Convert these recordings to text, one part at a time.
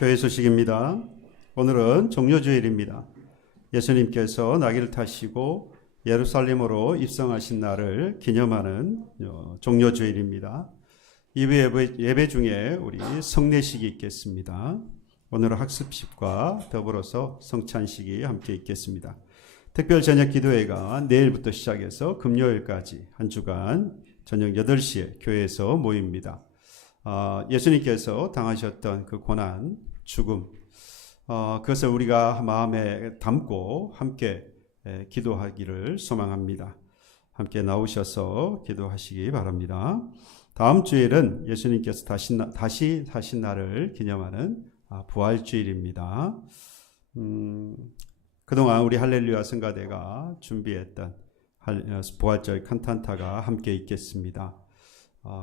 교회 소식입니다. 오늘은 종려주일입니다. 예수님께서 나귀를 타시고 예루살렘으로 입성하신 날을 기념하는 종려주일입니다. 이부 예배 중에 우리 성례식이 있겠습니다. 오늘은 학습식과 더불어서 성찬식이 함께 있겠습니다. 특별 저녁 기도회가 내일부터 시작해서 금요일까지 한 주간 저녁 8시에 교회에서 모입니다. 예수님께서 당하셨던 그 고난, 죽음, 그것을 우리가 마음에 담고 함께 기도하기를 소망합니다. 함께 나오셔서 기도하시기 바랍니다. 다음 주일은 예수님께서 다시 사신 날을 기념하는 부활주일입니다. 그동안 우리 할렐루야 성가대가 준비했던 부활절 칸탄타가 함께 있겠습니다.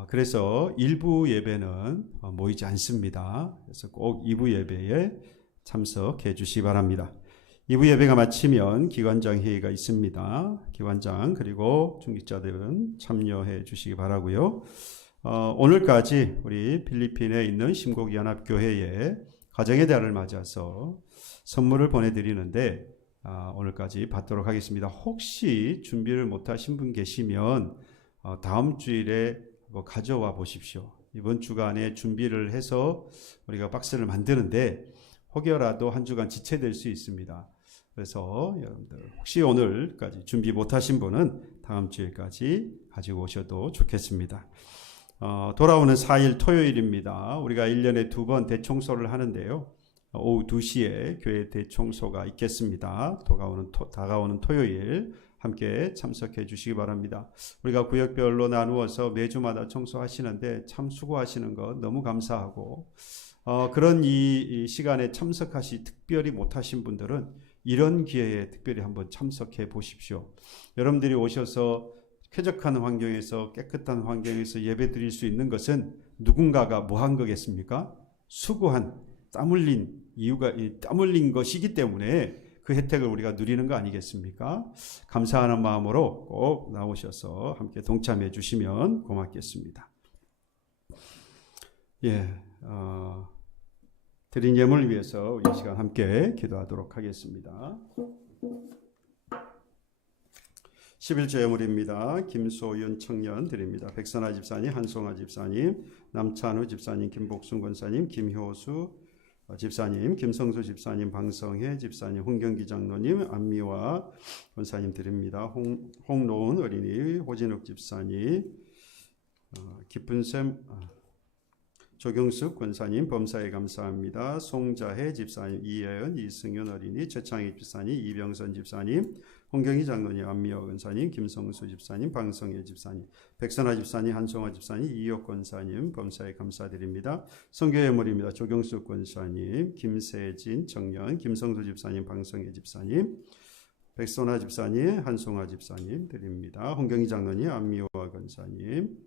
그래서 일부 예배는 모이지 않습니다. 그래서 꼭 2부 예배에 참석해 주시기 바랍니다. 2부 예배가 마치면 기관장 회의가 있습니다. 기관장 그리고 중직자들은 참여해 주시기 바라고요. 오늘까지 우리 필리핀에 있는 심곡연합교회에 가정의 달을 맞아서 선물을 보내드리는데 오늘까지 받도록 하겠습니다. 혹시 준비를 못하신 분 계시면 다음 주일에 가져와 보십시오. 이번 주간에 준비를 해서 우리가 박스를 만드는데 혹여라도 한 주간 지체될 수 있습니다. 그래서 여러분들 혹시 오늘까지 준비 못하신 분은 다음 주일까지 가지고 오셔도 좋겠습니다. 돌아오는 4일 토요일입니다. 우리가 1년에 2번 대청소를 하는데요. 오후 2시에 교회 대청소가 있겠습니다. 다가오는 토요일 함께 참석해 주시기 바랍니다. 우리가 구역별로 나누어서 매주마다 청소하시는데 참 수고하시는 것 너무 감사하고 그런 이 시간에 참석하시 특별히 못하신 분들은 이런 기회에 특별히 한번 참석해 보십시오. 여러분들이 오셔서 쾌적한 환경에서 깨끗한 환경에서 예배 드릴 수 있는 것은 누군가가 뭐 한 거겠습니까? 수고한 땀 흘린 것이기 때문에 그 혜택을 우리가 누리는 거 아니겠습니까? 감사하는 마음으로 꼭 나오셔서 함께 동참해 주시면 고맙겠습니다. 드린 예물을 위해서 우리 시간 함께 기도하도록 하겠습니다. 11조 예물입니다. 김소윤 청년 드립니다. 백선아 집사님, 한송아 집사님, 남찬우 집사님, 김복순 권사님, 김효수 집사님, 김성수 집사님, 방성혜 집사님, 홍경기 장로님, 안미화 권사님 드립니다. 홍노은 어린이, 호진욱 집사님, 깊은샘 조경숙 권사님, 범사에 감사합니다. 송자혜 집사님, 이혜은, 이승윤 어린이, 최창희 집사님, 이병선 집사님, 홍경희 장로님, 안미화 권사님, 김성수 집사님, 방성혜 집사님, 백선아 집사님, 한송아 집사님, 이옥 권사님, 범사에 감사드립니다. 선교예물입니다. 조경숙 권사님, 김세진 청년, 김성수 집사님, 방성혜 집사님, 백선아 집사님, 한송아 집사님 드립니다. 홍경희 장로님, 안미화 권사님,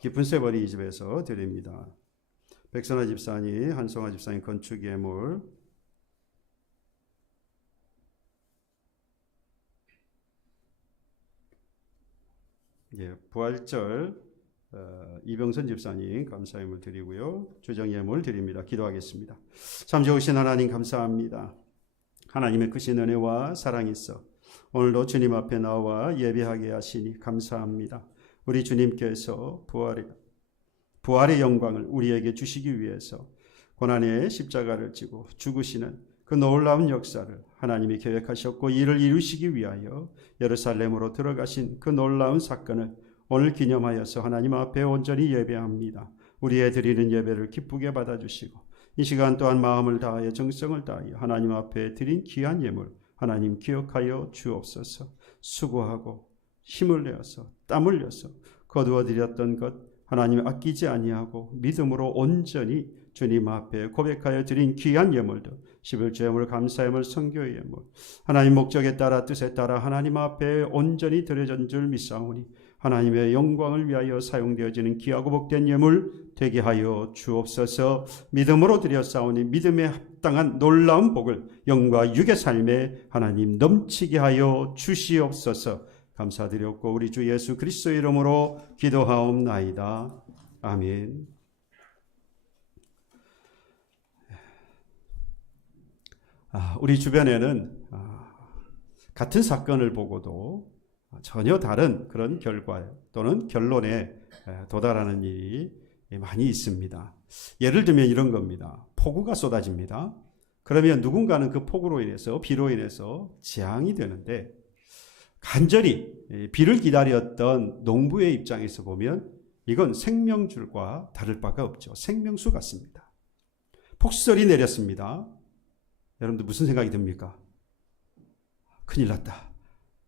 깊은새 어린이집에서 드립니다. 백선아 집사님, 한송아 집사님 건축예물, 부활절 이병선 집사님 감사예물 드리고요. 조정예물 드립니다. 기도하겠습니다. 참 좋으신 하나님 감사합니다. 하나님의 크신 은혜와 사랑이 있어 오늘도 주님 앞에 나와 예배하게 하시니 감사합니다. 우리 주님께서 부활의 영광을 우리에게 주시기 위해서 고난의 십자가를 지고 죽으시는 그 놀라운 역사를 하나님이 계획하셨고 이를 이루시기 위하여 예루살렘으로 들어가신 그 놀라운 사건을 오늘 기념하여서 하나님 앞에 온전히 예배합니다. 우리의 드리는 예배를 기쁘게 받아주시고 이 시간 또한 마음을 다하여 정성을 다하여 하나님 앞에 드린 귀한 예물 하나님 기억하여 주옵소서. 수고하고 힘을 내어서 땀 흘려서 거두어 드렸던 것 하나님 아끼지 아니하고 믿음으로 온전히 주님 앞에 고백하여 드린 귀한 예물들 11조 예물, 감사예물, 선교의 예물 하나님 목적에 따라 뜻에 따라 하나님 앞에 온전히 드려진 줄 믿사오니 하나님의 영광을 위하여 사용되어지는 귀하고 복된 예물 되게 하여 주옵소서. 믿음으로 드렸사오니 믿음에 합당한 놀라운 복을 영과 육의 삶에 하나님 넘치게 하여 주시옵소서. 감사드렸고 우리 주 예수 그리스도 이름으로 기도하옵나이다. 아멘. 우리 주변에는 같은 사건을 보고도 전혀 다른 그런 결과 또는 결론에 도달하는 일이 많이 있습니다. 예를 들면 이런 겁니다. 폭우가 쏟아집니다. 그러면 누군가는 그 폭우로 인해서 비로 인해서 재앙이 되는데 간절히 비를 기다렸던 농부의 입장에서 보면 이건 생명줄과 다를 바가 없죠. 생명수 같습니다. 폭설이 내렸습니다. 여러분들 무슨 생각이 듭니까? 큰일 났다.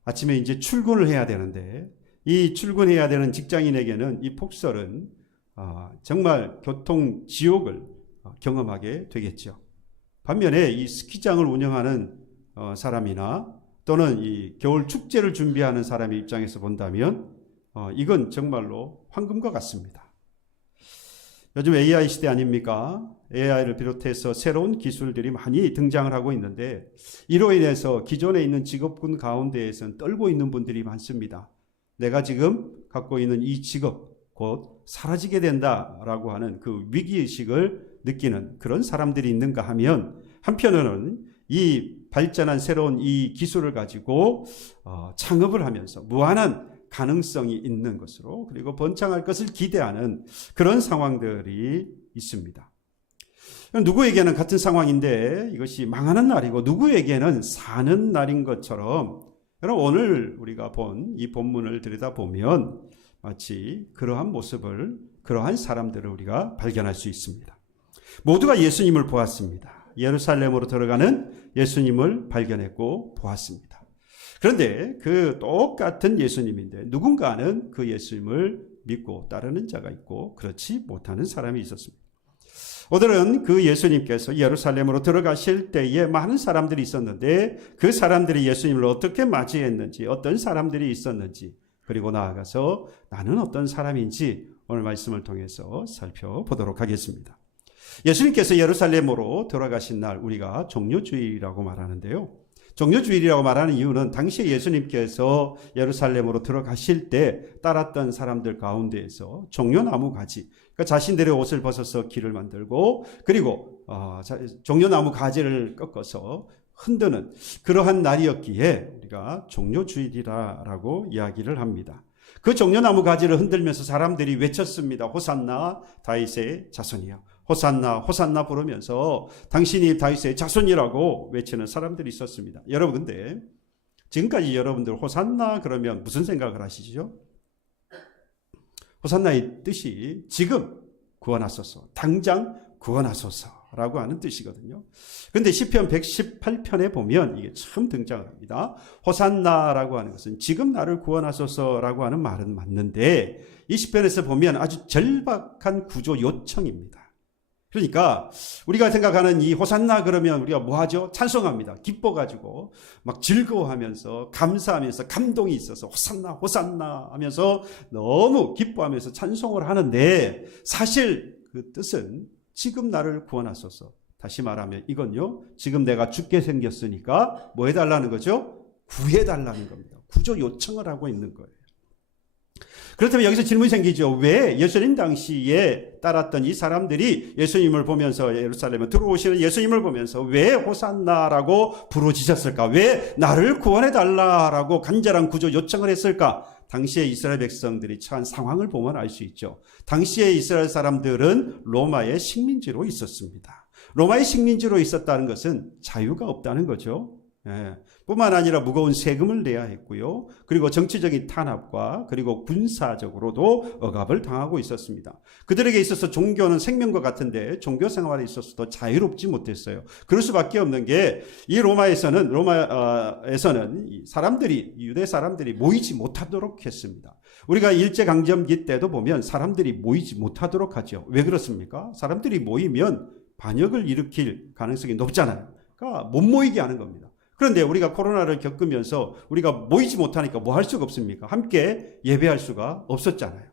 아침에 이제 출근을 해야 되는데 이 출근해야 되는 직장인에게는 이 폭설은 정말 교통 지옥을 경험하게 되겠죠. 반면에 이 스키장을 운영하는 사람이나 또는 이 겨울 축제를 준비하는 사람의 입장에서 본다면 이건 정말로 황금과 같습니다. 요즘 AI 시대 아닙니까? AI를 비롯해서 새로운 기술들이 많이 등장을 하고 있는데 이로 인해서 기존에 있는 직업군 가운데에서는 떨고 있는 분들이 많습니다. 내가 지금 갖고 있는 이 직업 곧 사라지게 된다라고 하는 그 위기의식을 느끼는 그런 사람들이 있는가 하면 한편으로는 이 발전한 새로운 이 기술을 가지고 창업을 하면서 무한한 가능성이 있는 것으로 그리고 번창할 것을 기대하는 그런 상황들이 있습니다. 누구에게는 같은 상황인데 이것이 망하는 날이고 누구에게는 사는 날인 것처럼 여러분 오늘 우리가 본 이 본문을 들여다보면 마치 그러한 모습을 그러한 사람들을 우리가 발견할 수 있습니다. 모두가 예수님을 보았습니다. 예루살렘으로 들어가는 예수님을 발견했고 보았습니다. 그런데 그 똑같은 예수님인데 누군가는 그 예수님을 믿고 따르는 자가 있고 그렇지 못하는 사람이 있었습니다. 오늘은 그 예수님께서 예루살렘으로 들어가실 때에 많은 사람들이 있었는데 그 사람들이 예수님을 어떻게 맞이했는지 어떤 사람들이 있었는지 그리고 나아가서 나는 어떤 사람인지 오늘 말씀을 통해서 살펴보도록 하겠습니다. 예수님께서 예루살렘으로 돌아가신 날 우리가 종려주일이라고 말하는데요. 종려주일이라고 말하는 이유는 당시에 예수님께서 예루살렘으로 들어가실 때 따랐던 사람들 가운데에서 종려나무 가지, 그러니까 자신들의 옷을 벗어서 길을 만들고 그리고 종려나무 가지를 꺾어서 흔드는 그러한 날이었기에 우리가 종려주일이라고 이야기를 합니다. 그 종려나무 가지를 흔들면서 사람들이 외쳤습니다. 호산나 다윗의 자손이여. 호산나 호산나 부르면서 당신이 다윗의 자손이라고 외치는 사람들이 있었습니다. 여러분 근데 지금까지 여러분들 호산나 그러면 무슨 생각을 하시죠? 호산나의 뜻이 지금 구원하소서, 당장 구원하소서라고 하는 뜻이거든요. 그런데 시편 118편에 보면 이게 처음 등장을 합니다. 호산나라고 하는 것은 지금 나를 구원하소서라고 하는 말은 맞는데 이 시편에서 보면 아주 절박한 구조 요청입니다. 그러니까 우리가 생각하는 이 호산나 그러면 우리가 뭐 하죠? 찬송합니다. 기뻐가지고 막 즐거워하면서 감사하면서 감동이 있어서 호산나 호산나 하면서 너무 기뻐하면서 찬송을 하는데 사실 그 뜻은 지금 나를 구원하소서. 다시 말하면 이건요. 지금 내가 죽게 생겼으니까 뭐 해달라는 거죠? 구해달라는 겁니다. 구조 요청을 하고 있는 거예요. 그렇다면 여기서 질문이 생기죠. 왜 예수님 당시에 따랐던 이 사람들이 예수님을 보면서 예루살렘에 들어오시는 예수님을 보면서 왜 호산나라고 부르짖었을까? 왜 나를 구원해달라라고 간절한 구조 요청을 했을까? 당시에 이스라엘 백성들이 처한 상황을 보면 알 수 있죠. 당시에 이스라엘 사람들은 로마의 식민지로 있었습니다. 로마의 식민지로 있었다는 것은 자유가 없다는 거죠. 뿐만 아니라 무거운 세금을 내야 했고요. 그리고 정치적인 탄압과 그리고 군사적으로도 억압을 당하고 있었습니다. 그들에게 있어서 종교는 생명과 같은데 종교 생활에 있어서도 자유롭지 못했어요. 그럴 수밖에 없는 게 이 로마에서는 사람들이 유대 사람들이 모이지 못하도록 했습니다. 우리가 일제강점기 때도 보면 사람들이 모이지 못하도록 하죠. 왜 그렇습니까? 사람들이 모이면 반역을 일으킬 가능성이 높잖아요. 그러니까 못 모이게 하는 겁니다. 그런데 우리가 코로나를 겪으면서 우리가 모이지 못하니까 뭐 할 수가 없습니까? 함께 예배할 수가 없었잖아요.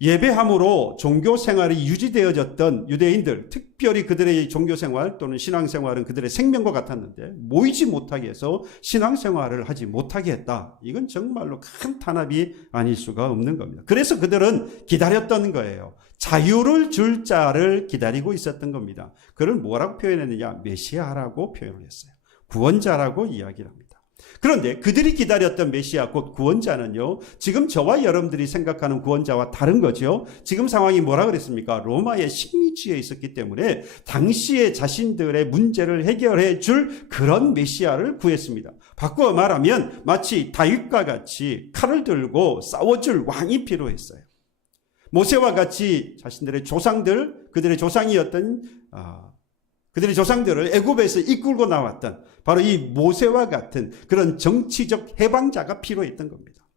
예배함으로 종교생활이 유지되어졌던 유대인들, 특별히 그들의 종교생활 또는 신앙생활은 그들의 생명과 같았는데 모이지 못하게 해서 신앙생활을 하지 못하게 했다. 이건 정말로 큰 탄압이 아닐 수가 없는 겁니다. 그래서 그들은 기다렸던 거예요. 자유를 줄 자를 기다리고 있었던 겁니다. 그를 뭐라고 표현했느냐? 메시아라고 표현을 했어요. 구원자라고 이야기를 합니다. 그런데 그들이 기다렸던 메시아 곧 구원자는요, 지금 저와 여러분들이 생각하는 구원자와 다른 거죠. 지금 상황이 뭐라 그랬습니까? 로마의 식민지에 있었기 때문에 당시에 자신들의 문제를 해결해 줄 그런 메시아를 구했습니다. 바꿔 말하면 마치 다윗과 같이 칼을 들고 싸워줄 왕이 필요했어요. 모세와 같이 자신들의 조상들, 그들의 조상들을 애굽에서 이끌고 나왔던 바로 이 모세와 같은 그런 정치적 해방자가 필요했던 겁니다.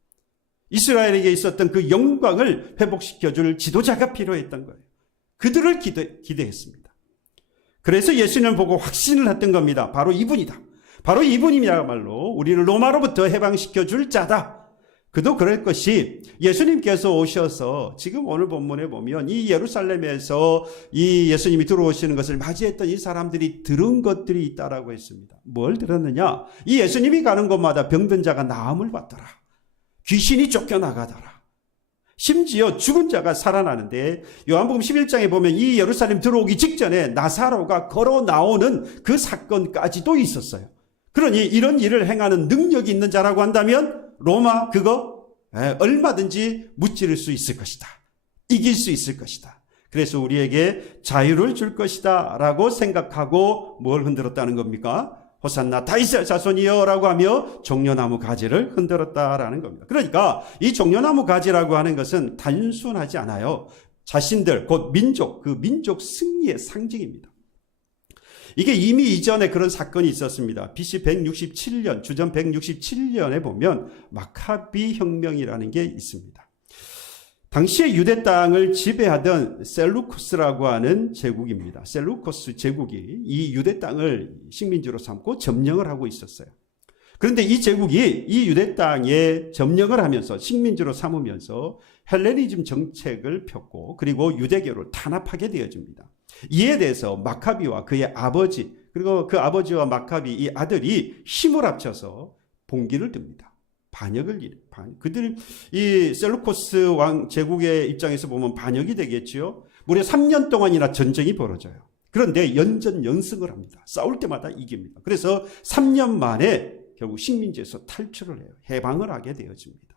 이스라엘에게 있었던 그 영광을 회복시켜줄 지도자가 필요했던 거예요. 그들을 기대했습니다. 그래서 예수님을 보고 확신을 했던 겁니다. 바로 이분이다. 바로 이분이야말로 우리를 로마로부터 해방시켜줄 자다. 그도 그럴 것이 예수님께서 오셔서 지금 오늘 본문에 보면 이 예루살렘에서 이 예수님이 들어오시는 것을 맞이했던 이 사람들이 들은 것들이 있다라고 했습니다. 뭘 들었느냐? 이 예수님이 가는 곳마다 병든 자가 나음을 받더라. 귀신이 쫓겨나가더라. 심지어 죽은 자가 살아나는데 요한복음 11장에 보면 이 예루살렘 들어오기 직전에 나사로가 걸어 나오는 그 사건까지도 있었어요. 그러니 이런 일을 행하는 능력이 있는 자라고 한다면 로마 그거 얼마든지 무찌를 수 있을 것이다. 이길 수 있을 것이다. 그래서 우리에게 자유를 줄 것이다 라고 생각하고 뭘 흔들었다는 겁니까? 호산나 다윗의 자손이여 라고 하며 종려나무 가지를 흔들었다라는 겁니다. 그러니까 이 종려나무 가지라고 하는 것은 단순하지 않아요. 자신들 곧 민족, 그 민족 승리의 상징입니다. 이게 이미 이전에 그런 사건이 있었습니다. BC 167년, 주전 167년에 보면 마카비 혁명이라는 게 있습니다. 당시에 유대 땅을 지배하던 셀루코스라고 하는 제국입니다. 셀루코스 제국이 이 유대 땅을 식민지로 삼고 점령을 하고 있었어요. 그런데 이 제국이 이 유대 땅에 점령을 하면서 식민지로 삼으면서 헬레니즘 정책을 폈고 그리고 유대교를 탄압하게 되어집니다. 이에 대해서 마카비와 그의 아버지 그리고 그 아버지와 마카비 이 아들이 힘을 합쳐서 봉기를 듭니다. 그들이 이 셀루코스 왕 제국의 입장에서 보면 반역이 되겠지요. 무려 3년 동안이나 전쟁이 벌어져요. 그런데 연전연승을 합니다. 싸울 때마다 이깁니다. 그래서 3년 만에 결국 식민지에서 탈출을 해요. 해방을 하게 되어집니다.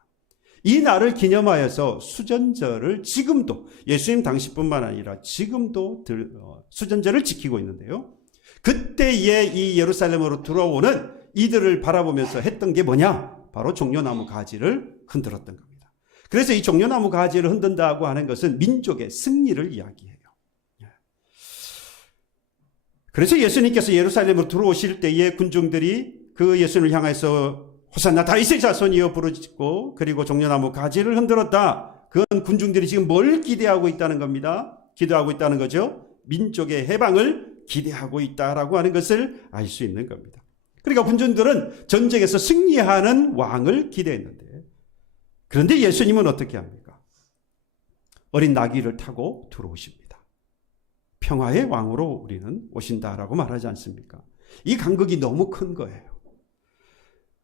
이 날을 기념하여서 수전절을 지금도 예수님 당시뿐만 아니라 지금도 수전절을 지키고 있는데요. 그때에 이 예루살렘으로 들어오는 이들을 바라보면서 했던 게 뭐냐? 바로 종려나무 가지를 흔들었던 겁니다. 그래서 이 종려나무 가지를 흔든다고 하는 것은 민족의 승리를 이야기해요. 그래서 예수님께서 예루살렘으로 들어오실 때에 군중들이 그 예수님을 향해서 호산나 다윗의 자손이여 부르짖고 그리고 종려나무 가지를 흔들었다. 그건 군중들이 지금 뭘 기대하고 있다는 겁니다. 기도하고 있다는 거죠. 민족의 해방을 기대하고 있다라고 하는 것을 알 수 있는 겁니다. 그러니까 군중들은 전쟁에서 승리하는 왕을 기대했는데 그런데 예수님은 어떻게 합니까? 어린 나귀를 타고 들어오십니다. 평화의 왕으로 우리는 오신다라고 말하지 않습니까? 이 간극이 너무 큰 거예요.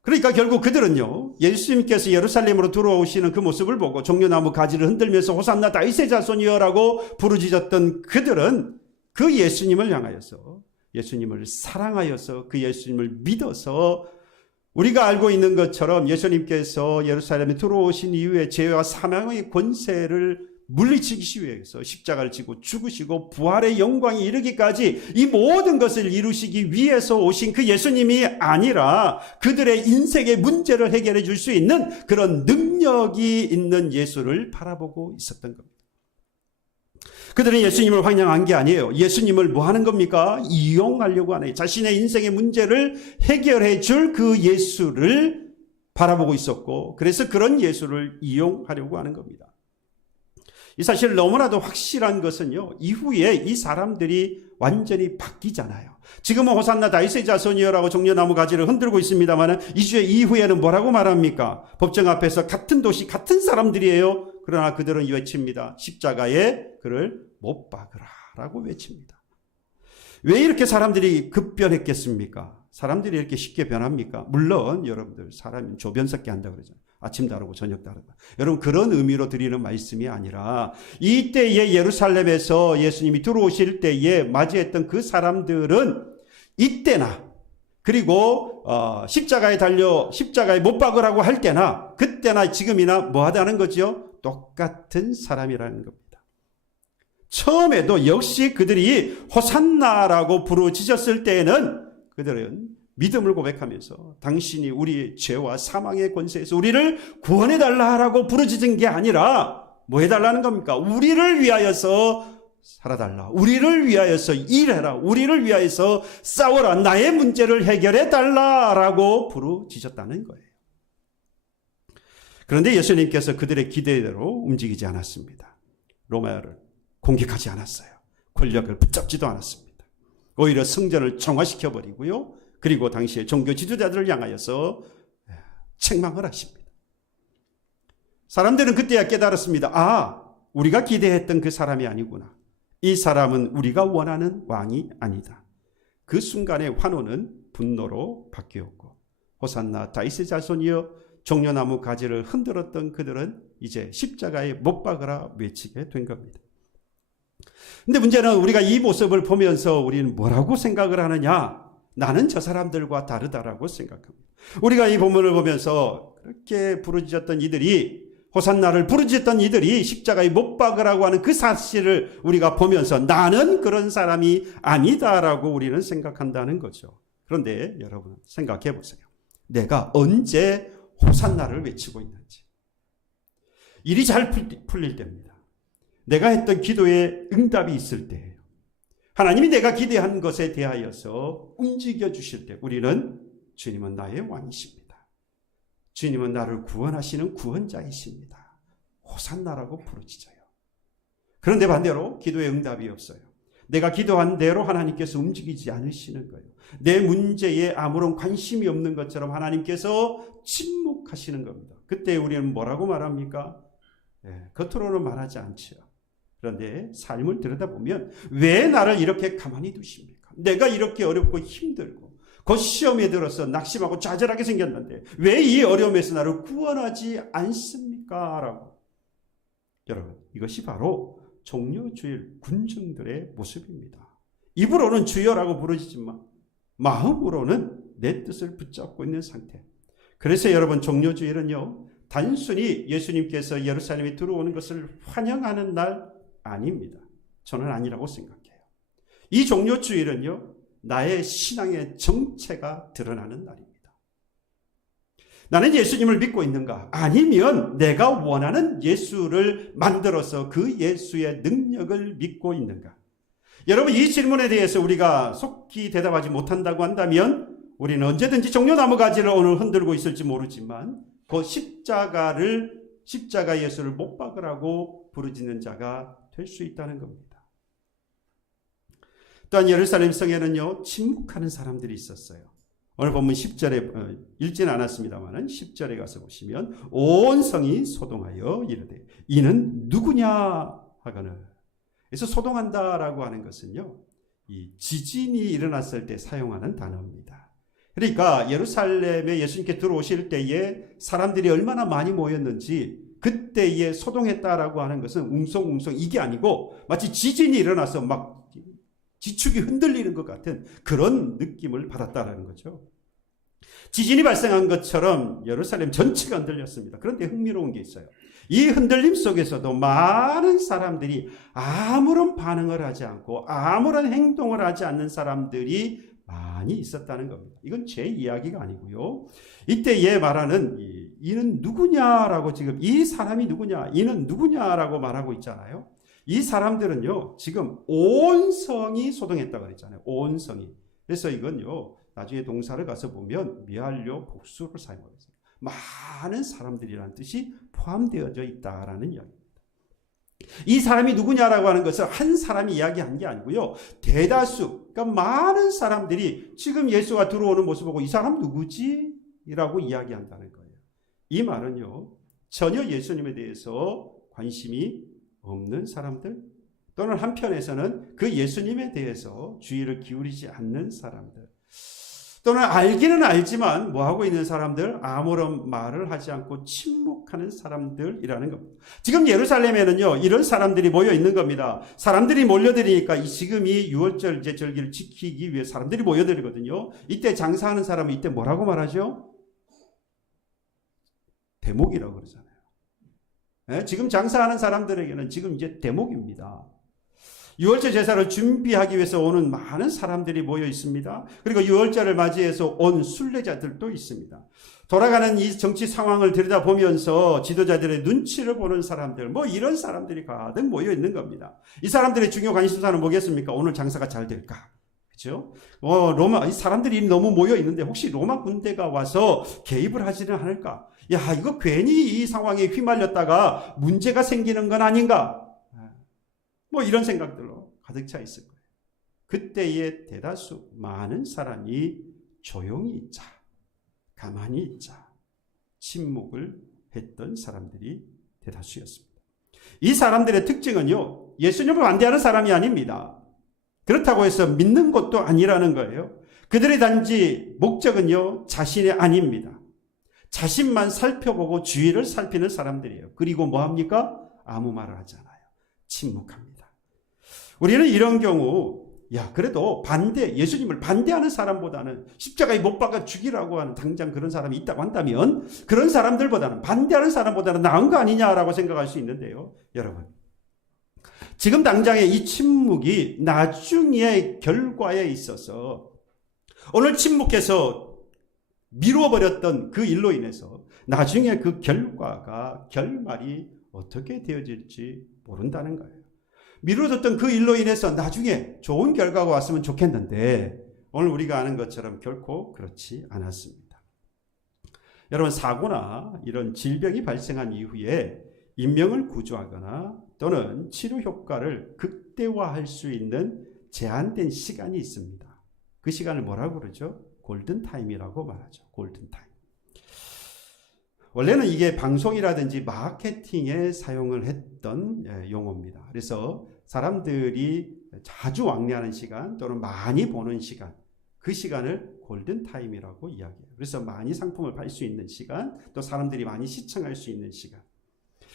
그러니까 결국 그들은요, 예수님께서 예루살렘으로 들어오시는 그 모습을 보고 종려나무 가지를 흔들면서 호산나 다윗의 자손이여라고 부르짖었던 그들은 그 예수님을 향하여서 예수님을 사랑하여서 그 예수님을 믿어서 우리가 알고 있는 것처럼 예수님께서 예루살렘에 들어오신 이후에 죄와 사망의 권세를 물리치기 위해서 십자가를 지고 죽으시고 부활의 영광이 이르기까지 이 모든 것을 이루시기 위해서 오신 그 예수님이 아니라 그들의 인생의 문제를 해결해 줄 수 있는 그런 능력이 있는 예수를 바라보고 있었던 겁니다. 그들은 예수님을 환영한 게 아니에요. 예수님을 뭐 하는 겁니까? 이용하려고 하네요. 자신의 인생의 문제를 해결해 줄 그 예수를 바라보고 있었고 그래서 그런 예수를 이용하려고 하는 겁니다. 이 사실 너무나도 확실한 것은요, 이후에 이 사람들이 완전히 바뀌잖아요. 지금은 호산나 다윗의 자손이여라고 종려나무 가지를 흔들고 있습니다만 이후에는 뭐라고 말합니까? 법정 앞에서 같은 도시 같은 사람들이에요. 그러나 그들은 외칩니다. 십자가에 그를 못 박으라 라고 외칩니다. 왜 이렇게 사람들이 급변했겠습니까? 사람들이 이렇게 쉽게 변합니까? 물론 여러분들 사람이 조변 섞게 한다고 그러잖아요. 아침 다르고 저녁 다르다. 여러분 그런 의미로 드리는 말씀이 아니라 이때에 예루살렘에서 예수님이 들어오실 때에 맞이했던 그 사람들은 이때나 그리고 십자가에 달려 십자가에 못 박으라고 할 때나 그때나 지금이나 뭐 하다는 거죠? 똑같은 사람이라는 겁니다. 처음에도 역시 그들이 호산나라고 부르짖었을 때에는 그들은 믿음을 고백하면서 당신이 우리의 죄와 사망의 권세에서 우리를 구원해달라고 부르짖은 게 아니라 뭐 해달라는 겁니까? 우리를 위하여서 살아달라. 우리를 위하여서 일해라. 우리를 위하여서 싸워라. 나의 문제를 해결해달라라고 부르짖었다는 거예요. 그런데 예수님께서 그들의 기대대로 움직이지 않았습니다. 로마를 공격하지 않았어요. 권력을 붙잡지도 않았습니다. 오히려 성전을 정화시켜버리고요. 그리고 당시의 종교 지도자들을 향하여서 책망을 하십니다. 사람들은 그때야 깨달았습니다. 우리가 기대했던 그 사람이 아니구나. 이 사람은 우리가 원하는 왕이 아니다. 그 순간의 환호는 분노로 바뀌었고 호산나 다윗의 자손이여 종려나무 가지를 흔들었던 그들은 이제 십자가에 못 박으라 외치게 된 겁니다. 근데 문제는 우리가 이 모습을 보면서 우리는 뭐라고 생각을 하느냐? 나는 저 사람들과 다르다라고 생각합니다. 우리가 이 본문을 보면서 그렇게 부르짖었던 이들이 호산나를 부르짖었던 이들이 십자가에 못 박으라고 하는 그 사실을 우리가 보면서 나는 그런 사람이 아니다라고 우리는 생각한다는 거죠. 그런데 여러분 생각해 보세요. 내가 언제 호산나를 외치고 있는지. 일이 잘 풀릴 때입니다. 내가 했던 기도에 응답이 있을 때예요. 하나님이 내가 기대한 것에 대하여서 움직여 주실 때 우리는 주님은 나의 왕이십니다. 주님은 나를 구원하시는 구원자이십니다. 호산나라고 부르짖어요. 그런데 반대로 기도에 응답이 없어요. 내가 기도한 대로 하나님께서 움직이지 않으시는 거예요. 내 문제에 아무런 관심이 없는 것처럼 하나님께서 침묵하시는 겁니다. 그때 우리는 뭐라고 말합니까? 겉으로는 말하지 않죠. 그런데 삶을 들여다보면 왜 나를 이렇게 가만히 두십니까? 내가 이렇게 어렵고 힘들고 곧 시험에 들어서 낙심하고 좌절하게 생겼는데 왜 이 어려움에서 나를 구원하지 않습니까? 라고. 여러분, 이것이 바로 종려주일 군중들의 모습입니다. 입으로는 주여라고 부르짖지만 마음으로는 내 뜻을 붙잡고 있는 상태. 그래서 여러분 종려주일은요 단순히 예수님께서 예루살렘에 들어오는 것을 환영하는 날 아닙니다. 저는 아니라고 생각해요. 이 종려주일은요 나의 신앙의 정체가 드러나는 날입니다. 나는 예수님을 믿고 있는가? 아니면 내가 원하는 예수를 만들어서 그 예수의 능력을 믿고 있는가? 여러분 이 질문에 대해서 우리가 속히 대답하지 못한다고 한다면 우리는 언제든지 종려나무 가지를 오늘 흔들고 있을지 모르지만 그 십자가 예수를 못 박으라고 부르짖는 자가 될 수 있다는 겁니다. 또한 예루살렘 성에는요 침묵하는 사람들이 있었어요. 오늘 본문 10절에 읽지는 않았습니다만 10절에 가서 보시면 온 성이 소동하여 이르되 이는 누구냐 하거늘. 그래서 소동한다라고 하는 것은요 이 지진이 일어났을 때 사용하는 단어입니다. 그러니까 예루살렘에 예수님께 들어오실 때에 사람들이 얼마나 많이 모였는지 그때에 소동했다라고 하는 것은 웅성웅성 이게 아니고 마치 지진이 일어나서 막 지축이 흔들리는 것 같은 그런 느낌을 받았다라는 거죠. 지진이 발생한 것처럼 예루살렘 전체가 흔들렸습니다. 그런데 흥미로운 게 있어요. 이 흔들림 속에서도 많은 사람들이 아무런 반응을 하지 않고 아무런 행동을 하지 않는 사람들이 많이 있었다는 겁니다. 이건 제 이야기가 아니고요. 이때 말하는 이는 누구냐라고 지금 이 사람이 누구냐, 이는 누구냐라고 말하고 있잖아요. 이 사람들은요, 지금 온 성이 소동했다고 그랬잖아요. 온 성이. 그래서 이건요, 나중에 동사를 가서 보면 미완료 복수를 사용하고 있어요. 많은 사람들이라는 뜻이 포함되어져 있다라는 이야기입니다. 이 사람이 누구냐라고 하는 것은 한 사람이 이야기한 게 아니고요. 대다수, 그러니까 많은 사람들이 지금 예수가 들어오는 모습을 보고 이 사람 누구지? 라고 이야기한다는 거예요. 이 말은요, 전혀 예수님에 대해서 관심이 없는 사람들, 또는 한편에서는 그 예수님에 대해서 주의를 기울이지 않는 사람들, 또는 알기는 알지만 뭐하고 있는 사람들? 아무런 말을 하지 않고 침묵하는 사람들이라는 겁니다. 지금 예루살렘에는요, 이런 사람들이 모여 있는 겁니다. 사람들이 몰려들으니까 지금 이 유월절 절기를 지키기 위해 사람들이 모여들거든요. 이때 장사하는 사람은 이때 뭐라고 말하죠? 대목이라고 그러잖아요. 네? 지금 장사하는 사람들에게는 지금 이제 대목입니다. 유월절 제사를 준비하기 위해서 오는 많은 사람들이 모여 있습니다. 그리고 유월절을 맞이해서 온 순례자들도 있습니다. 돌아가는 이 정치 상황을 들여다보면서 지도자들의 눈치를 보는 사람들, 뭐 이런 사람들이 가득 모여 있는 겁니다. 이 사람들의 중요 관심사는 뭐겠습니까? 오늘 장사가 잘 될까? 그렇죠? 로마, 이 사람들이 너무 모여 있는데 혹시 로마 군대가 와서 개입을 하지는 않을까? 야, 이거 괜히 이 상황에 휘말렸다가 문제가 생기는 건 아닌가? 뭐 이런 생각들로 가득 차 있을 거예요. 그때의 대다수 많은 사람이 조용히 있자, 가만히 있자, 침묵을 했던 사람들이 대다수였습니다. 이 사람들의 특징은요, 예수님을 반대하는 사람이 아닙니다. 그렇다고 해서 믿는 것도 아니라는 거예요. 그들의 단지 목적은요, 자신이 아닙니다. 자신만 살펴보고 주위를 살피는 사람들이에요. 그리고 뭐 합니까? 아무 말을 하지 않아요. 침묵합니다. 우리는 이런 경우, 그래도 예수님을 반대하는 사람보다는 십자가에 못 박아 죽이라고 하는 당장 그런 사람이 있다고 한다면 그런 사람들보다는 반대하는 사람보다는 나은 거 아니냐라고 생각할 수 있는데요. 여러분, 지금 당장의 이 침묵이 나중의 결과에 있어서 오늘 침묵해서 미루어버렸던 그 일로 인해서 나중에 그 결말이 어떻게 되어질지 모른다는 거예요. 미뤄졌던 그 일로 인해서 나중에 좋은 결과가 왔으면 좋겠는데 오늘 우리가 아는 것처럼 결코 그렇지 않았습니다. 여러분, 사고나 이런 질병이 발생한 이후에 인명을 구조하거나 또는 치료 효과를 극대화할 수 있는 제한된 시간이 있습니다. 그 시간을 뭐라고 그러죠? 골든타임이라고 말하죠. 골든타임. 원래는 이게 방송이라든지 마케팅에 사용을 했던 용어입니다. 그래서 사람들이 자주 왕래하는 시간 또는 많이 보는 시간, 그 시간을 골든타임이라고 이야기해요. 그래서 많이 상품을 팔 수 있는 시간, 또 사람들이 많이 시청할 수 있는 시간.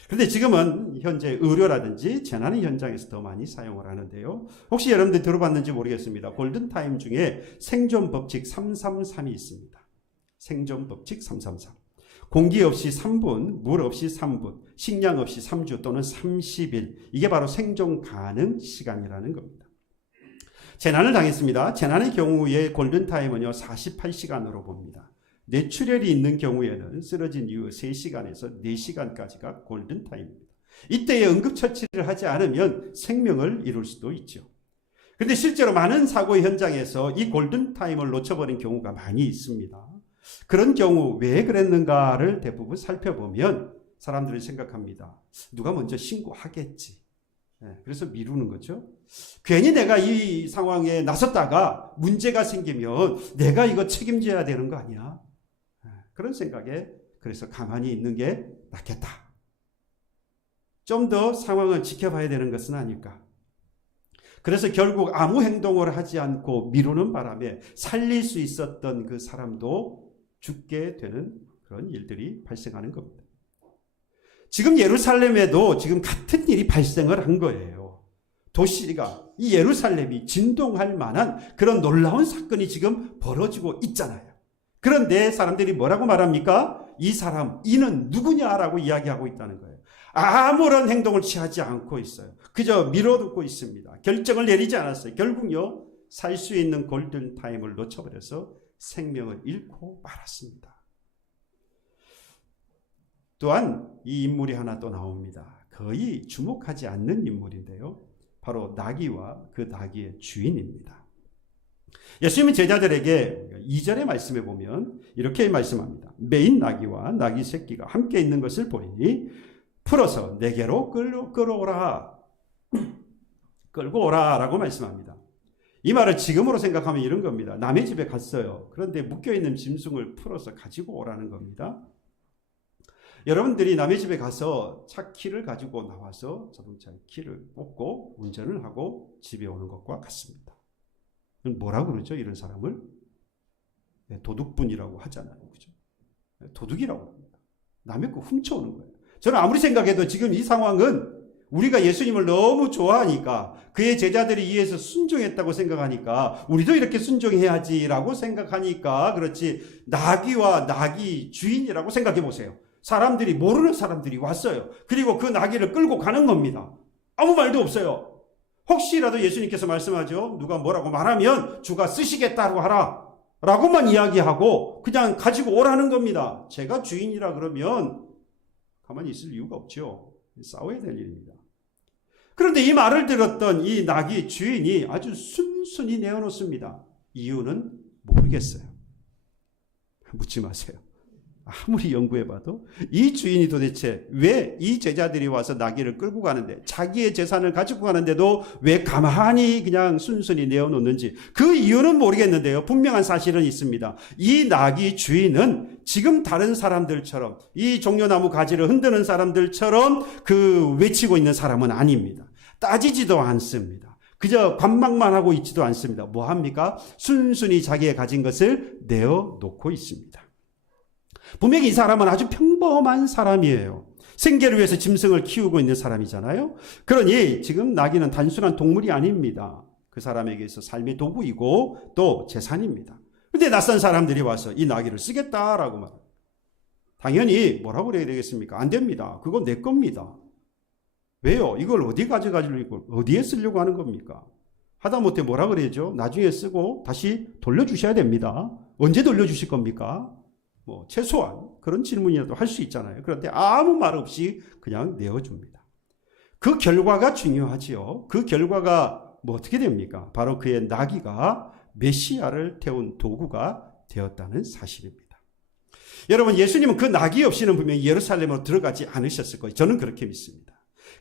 그런데 지금은 현재 의료라든지 재난 현장에서 더 많이 사용을 하는데요. 혹시 여러분들 들어봤는지 모르겠습니다. 골든타임 중에 생존 법칙 333이 있습니다. 생존 법칙 333. 공기 없이 3분, 물 없이 3분, 식량 없이 3주 또는 30일. 이게 바로 생존 가능 시간이라는 겁니다. 재난을 당했습니다. 재난의 경우에 골든타임은요, 48시간으로 봅니다. 뇌출혈이 있는 경우에는 쓰러진 이후 3시간에서 4시간까지가 골든타임입니다. 이때에 응급처치를 하지 않으면 생명을 잃을 수도 있죠. 그런데 실제로 많은 사고 현장에서 이 골든타임을 놓쳐버린 경우가 많이 있습니다. 그런 경우 왜 그랬는가를 대부분 살펴보면 사람들이 생각합니다. 누가 먼저 신고하겠지. 그래서 미루는 거죠. 괜히 내가 이 상황에 나섰다가 문제가 생기면 내가 이거 책임져야 되는 거 아니야. 그런 생각에 그래서 가만히 있는 게 낫겠다. 좀 더 상황을 지켜봐야 되는 것은 아닐까. 그래서 결국 아무 행동을 하지 않고 미루는 바람에 살릴 수 있었던 그 사람도 죽게 되는 그런 일들이 발생하는 겁니다. 지금 예루살렘에도 지금 같은 일이 발생을 한 거예요. 도시가, 이 예루살렘이 진동할 만한 그런 놀라운 사건이 지금 벌어지고 있잖아요. 그런데 사람들이 뭐라고 말합니까? 이 사람, 이는 누구냐라고 이야기하고 있다는 거예요. 아무런 행동을 취하지 않고 있어요. 그저 미뤄두고 있습니다. 결정을 내리지 않았어요. 결국요, 살 수 있는 골든타임을 놓쳐버려서 생명을 잃고 말았습니다. 또한 이 인물이 하나 또 나옵니다. 거의 주목하지 않는 인물인데요. 바로 나귀와 그 나귀의 주인입니다. 예수님은 제자들에게 2절의 말씀에 보면 이렇게 말씀합니다. 매인 나귀와 나귀 새끼가 함께 있는 것을 보이니 풀어서 내게로 끌고 오라 라고 말씀합니다. 이 말을 지금으로 생각하면 이런 겁니다. 남의 집에 갔어요. 그런데 묶여있는 짐승을 풀어서 가지고 오라는 겁니다. 여러분들이 남의 집에 가서 차 키를 가지고 나와서 자동차의 키를 뽑고 운전을 하고 집에 오는 것과 같습니다. 뭐라고 그러죠? 이런 사람을? 도둑분이라고 하잖아요. 그죠? 도둑이라고 합니다. 남의 거 훔쳐오는 거예요. 저는 아무리 생각해도 지금 이 상황은 우리가 예수님을 너무 좋아하니까 그의 제자들이 이에서 순종했다고 생각하니까 우리도 이렇게 순종해야지라고 생각하니까 그렇지, 나귀와 나귀 주인이라고 생각해 보세요. 사람들이, 모르는 사람들이 왔어요. 그리고 그 나귀를 끌고 가는 겁니다. 아무 말도 없어요. 혹시라도 예수님께서 말씀하죠. 누가 뭐라고 말하면 주가 쓰시겠다고 하라 라고만 이야기하고 그냥 가지고 오라는 겁니다. 제가 주인이라 그러면 가만히 있을 이유가 없죠. 싸워야 될 일입니다. 그런데 이 말을 들었던 이 나귀 주인이 아주 순순히 내어놓습니다. 이유는 모르겠어요. 묻지 마세요. 아무리 연구해봐도 이 주인이 도대체 왜 이 제자들이 와서 나귀를 끌고 가는데, 자기의 재산을 가지고 가는데도 왜 가만히 그냥 순순히 내어놓는지 그 이유는 모르겠는데요, 분명한 사실은 있습니다. 이 나귀 주인은 지금 다른 사람들처럼, 이 종려나무 가지를 흔드는 사람들처럼 그 외치고 있는 사람은 아닙니다. 따지지도 않습니다. 그저 관망만 하고 있지도 않습니다. 뭐 합니까? 순순히 자기의 가진 것을 내어놓고 있습니다. 분명히 이 사람은 아주 평범한 사람이에요. 생계를 위해서 짐승을 키우고 있는 사람이잖아요. 그러니 지금 나귀는 단순한 동물이 아닙니다. 그 사람에게서 삶의 도구이고 또 재산입니다. 그런데 낯선 사람들이 와서 이 나귀를 쓰겠다라고 말합니다. 당연히 뭐라고 그래야 되겠습니까? 안 됩니다. 그건 내 겁니다. 왜요? 이걸 어디 가져가려고, 어디에 쓰려고 하는 겁니까? 하다못해 뭐라 그래야죠? 나중에 쓰고 다시 돌려주셔야 됩니다. 언제 돌려주실 겁니까? 최소한 그런 질문이라도 할 수 있잖아요. 그런데 아무 말 없이 그냥 내어줍니다. 그 결과가 중요하지요. 그 결과가 어떻게 됩니까? 바로 그의 나귀가 메시아를 태운 도구가 되었다는 사실입니다. 여러분, 예수님은 그 나귀 없이는 분명히 예루살렘으로 들어가지 않으셨을 거예요. 저는 그렇게 믿습니다.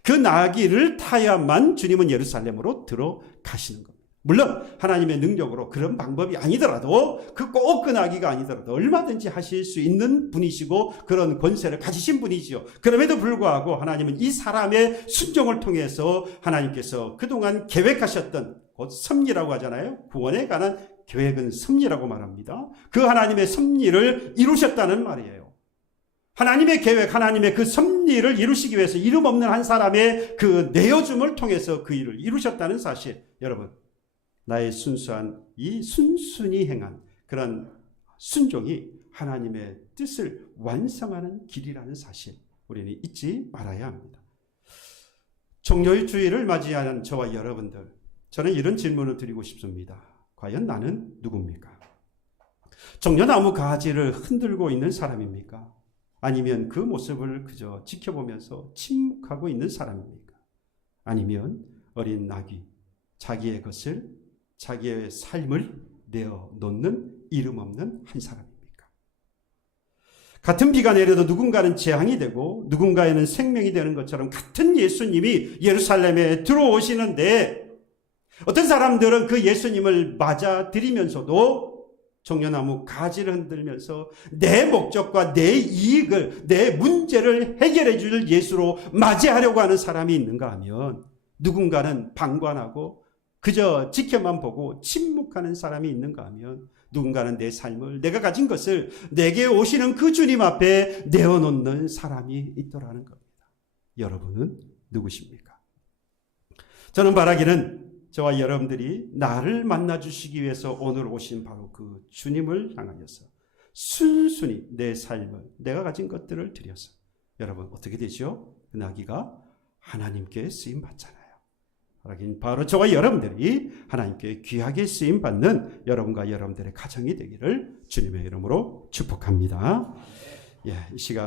그 나귀를 타야만 주님은 예루살렘으로 들어가시는 겁니다. 물론 하나님의 능력으로 그런 방법이 아니더라도, 꼭 그 나귀가 아니더라도 얼마든지 하실 수 있는 분이시고 그런 권세를 가지신 분이지요. 그럼에도 불구하고 하나님은 이 사람의 순종을 통해서 하나님께서 그동안 계획하셨던, 곧 섭리라고 하잖아요. 구원에 관한 계획은 섭리라고 말합니다. 그 하나님의 섭리를 이루셨다는 말이에요. 하나님의 계획, 하나님의 그 섭리를 이루시기 위해서 이름 없는 한 사람의 그 내어줌을 통해서 그 일을 이루셨다는 사실, 여러분, 나의 이 순순히 행한 그런 순종이 하나님의 뜻을 완성하는 길이라는 사실, 우리는 잊지 말아야 합니다. 종료의 주일을 맞이하는 저와 여러분들, 저는 이런 질문을 드리고 싶습니다. 과연 나는 누굽니까? 종려나무 가지를 흔들고 있는 사람입니까? 아니면 그 모습을 그저 지켜보면서 침묵하고 있는 사람입니까? 아니면 어린 나귀, 자기의 것을, 자기의 삶을 내어놓는 이름 없는 한 사람입니까? 같은 비가 내려도 누군가는 재앙이 되고 누군가에는 생명이 되는 것처럼 같은 예수님이 예루살렘에 들어오시는데, 어떤 사람들은 그 예수님을 맞아들이면서도 종려나무 가지를 흔들면서 내 목적과 내 이익을, 내 문제를 해결해 줄 예수로 맞이하려고 하는 사람이 있는가 하면, 누군가는 방관하고 그저 지켜만 보고 침묵하는 사람이 있는가 하면, 누군가는 내 삶을, 내가 가진 것을 내게 오시는 그 주님 앞에 내어놓는 사람이 있더라는 겁니다. 여러분은 누구십니까? 저는 바라기는 저와 여러분들이 나를 만나주시기 위해서 오늘 오신 바로 그 주님을 향하여서 순순히 내 삶을, 내가 가진 것들을 드려서, 여러분 어떻게 되죠? 그 나귀가 하나님께 쓰임 받잖아요. 바로 저와 여러분들이 하나님께 귀하게 쓰임 받는 여러분과 여러분들의 가정이 되기를 주님의 이름으로 축복합니다. 이 시간